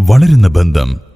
വളരുന്ന ബന്ധം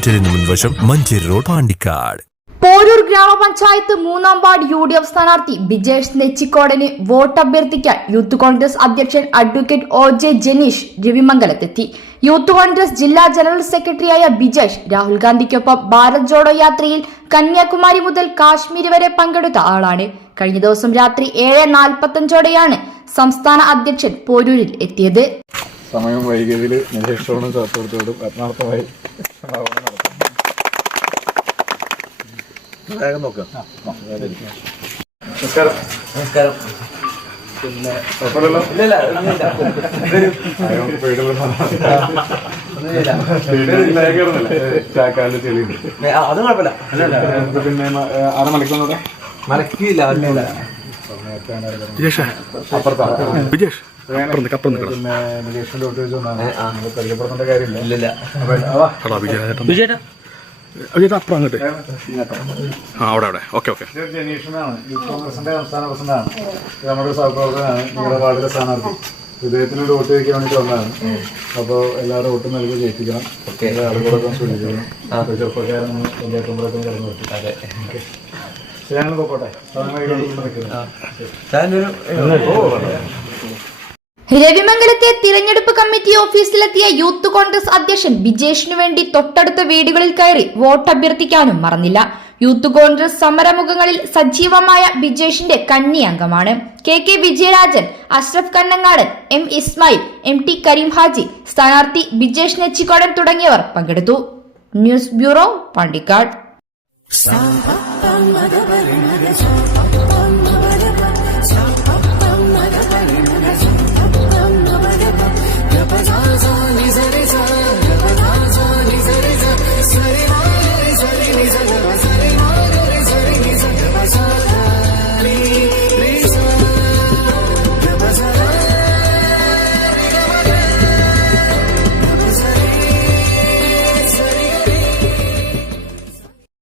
ഹോസ്പിറ്റലിന് മുൻവശം മഞ്ചേരി റോഡ് പാണ്ടിക്കാട്. പോരൂർ ഗ്രാമപഞ്ചായത്ത് മൂന്നാം വാർഡ് യു ഡി എഫ് സ്ഥാനാർത്ഥി ബിജേഷ് നെച്ചിക്കോടന് വോട്ട് അഭ്യർത്ഥിക്കാൻ യൂത്ത് കോൺഗ്രസ് അധ്യക്ഷൻ അഡ്വക്കേറ്റ് ഒ ജെ ജനീഷ് രവിമംഗലത്തെത്തി. യൂത്ത് കോൺഗ്രസ് ജില്ലാ ജനറൽ സെക്രട്ടറിയായ ബിജേഷ് രാഹുൽ ഗാന്ധിക്കൊപ്പം ഭാരത് ജോഡോ യാത്രയിൽ കന്യാകുമാരി മുതൽ കാശ്മീർ വരെ പങ്കെടുത്ത ആളാണ്. കഴിഞ്ഞ ദിവസം രാത്രി ഏഴ് നാൽപ്പത്തഞ്ചോടെയാണ് സംസ്ഥാന അധ്യക്ഷൻ പോരൂരിൽ എത്തിയത്. സമയം വൈകിയതിൽ ആത്മാർത്ഥമായി ക്ഷമാപണം നടത്തുന്നു. വേഗം നോക്കാം നമസ്കാരം നമസ്കാരം പിന്നെ അത് കുഴപ്പമില്ല പിന്നെ ആരാ ഇല്ല ഇല്ല അപ്പുറത്താണ് വിജേഷ് പിന്നെ നിരീക്ഷണ ഡോക്ടർ ചോദിച്ചാണ് നിങ്ങൾ പരിചയപ്പെടുത്തേണ്ട കാര്യമില്ല. ഇല്ലില്ല അപ്പൊ, ആ, വാ. ഇത് ജനീഷനാണ്. യൂത്ത് കോൺഗ്രസിന്റെ സംസ്ഥാന പ്രസിഡന്റാണ്. നമ്മുടെ സഹപ്രവർത്തകനാണ് നിങ്ങളുടെ വാർഡിലെ സ്ഥാനാർത്ഥി. ഇദ്ദേഹത്തിന് വോട്ട് ചോദിക്കാൻ വേണ്ടിട്ട് വന്നതാണ്. അപ്പോൾ എല്ലാവരും വോട്ട് നൽകി ജയിപ്പിക്കണം. എല്ലാ ആളുകളൊക്കെ സൂചിപ്പിക്കണം അപ്പോൾ ചെറുപ്പക്കാരൻ പഞ്ചായത്തുമ്പോഴൊക്കെ കിടന്നു നിർത്തി അതെ. ശരിയാണ് പോട്ടെ സാധനങ്ങൾ നിൽക്കുന്നത് രവിമംഗലത്തെ തിരഞ്ഞെടുപ്പ് കമ്മിറ്റി ഓഫീസിലെത്തിയ യൂത്ത് കോൺഗ്രസ് അധ്യക്ഷൻ ബിജേഷിനു വേണ്ടി തൊട്ടടുത്ത വീടുകളിൽ കയറി വോട്ട് അഭ്യർത്ഥിക്കാനും മറന്നില്ല. യൂത്ത് കോൺഗ്രസ് സമരമുഖങ്ങളിൽ സജീവമായ ബിജേഷിന്റെ കന്നി അംഗമാണ് K K Vijayarajan Ashraf Kannangadan M Ismail M T Kareem Haji സ്ഥാനാർത്ഥി ബിജേഷ് നെച്ചിക്കോടൻ തുടങ്ങിയവർ പങ്കെടുത്തു. News bureau Pandikkad.